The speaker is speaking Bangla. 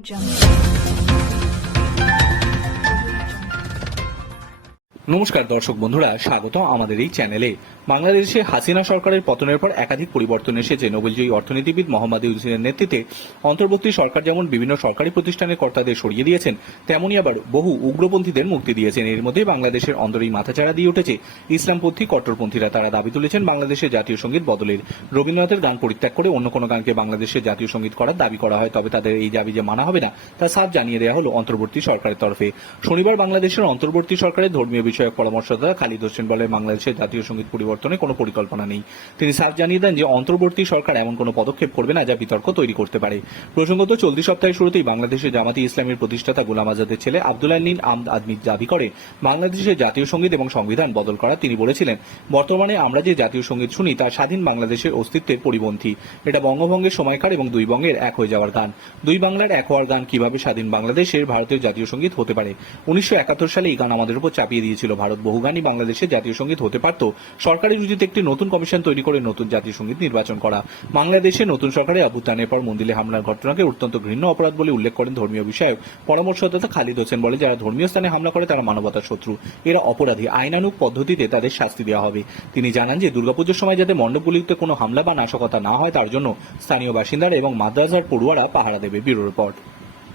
jump. নমস্কার দর্শক বন্ধুরা স্বাগত আমাদের এই চ্যানেলে। বাংলাদেশে হাসিনা সরকারের পতনের পর একাধিক পরিবর্তন এসেছে। নোবেলজয়ী অর্থনীতিবিদ মোহাম্মদ ইউসিনের নেতৃত্বে অন্তর্বর্তী সরকার যেমন বিভিন্ন সরকারি প্রতিষ্ঠানের কর্তাদের সরিয়ে দিয়েছেন তেমনই আবার বহু উগ্রপন্থীদের মুক্তি দিয়েছেন। এর মধ্যে বাংলাদেশের অন্তরেই মাথাচাড়া দিয়ে উঠেছে। ইসলামপন্থী কট্টরপন্থীরা তারা দাবি তুলেছেন বাংলাদেশের জাতীয় সংগীত বদলের রবীন্দ্রনাথের গান পরিত্যাগ করে অন্য কোনো গানকে বাংলাদেশের জাতীয় সংগীত করার দাবি করা হয়, তবে তাদের এই দাবি যে মানা হবে না, তা সাফ জানিয়ে দেওয়া হলো অন্তর্বর্তী সরকারের তরফে। শনিবার বাংলাদেশের অন্তর্বর্তী সরকারের ধর্মীয় বিষয়ক পরামর্শদাতা খালিদ হোসেন বলেন বাংলাদেশের জাতীয় সংগীত পরিবর্তনে কোনো পরিকল্পনা নেই। তিনি সাফ জানিয়ে দেন যে, অন্তর্বর্তী সরকার এমন কোনো পদক্ষেপ করবে না যা বিতর্ক তৈরি করতে পারে। প্রসঙ্গত, চলতি সপ্তাহের শুরুতেই বাংলাদেশের জামাতি ইসলামের প্রতিষ্ঠাতা গোলাম আজাদের ছেলে আব্দুল্লাহ নীল আমদ আদমি দাবি করে বাংলাদেশের জাতীয় সংগীত এবং সংবিধান বদল করা। তিনি বলেছিলেন, বর্তমানে আমরা যে জাতীয় সংগীত শুনি তা স্বাধীন বাংলাদেশের অস্তিত্বের পরিপন্থী। এটা বঙ্গভঙ্গের সময়কার এবং দুই বঙ্গের এক হয়ে যাওয়ার গান। দুই বাংলার এক হওয়ার গান কীভাবে স্বাধীন বাংলাদেশের ভারতীয় জাতীয় সংগীত হতে পারে? উনিশশো একাত্তর সালে এই গান আমাদের উপর চাপিয়ে দিয়েছিল। ভারত বহু বাংলাদেশে জাতীয় সংগীত হতে পারত। সরকারের উচিত একটি নতুন কমিশন তৈরি করে নতুন জাতীয় সংগীত নির্বাচন করা। বাংলাদেশে নতুন সরকারের অভ্যুত্থানের পর মন্দিরে হামলার ঘটনাকে অত্যন্ত ঘৃণ্য অপরাধ বলে উল্লেখ করেন ধর্মীয় বিষয়ক পরামর্শদাতা খালিদ হোসেন বলে যারা ধর্মীয় স্থানে হামলা করে তারা মানবতার শত্রু। এরা অপরাধী। আইনানুগ পদ্ধতিতে তাদের শাস্তি দেওয়া হবে। তিনি জানান যে, দুর্গাপুজোর সময় যাতে মণ্ডপগুলিতে কোনো হামলা বা নাশকতা না হয়, তার জন্য স্থানীয় বাসিন্দারা এবং মাদ্রাসার পড়ুয়ারা পাহারা দেবে ব্যুরো রিপোর্ট।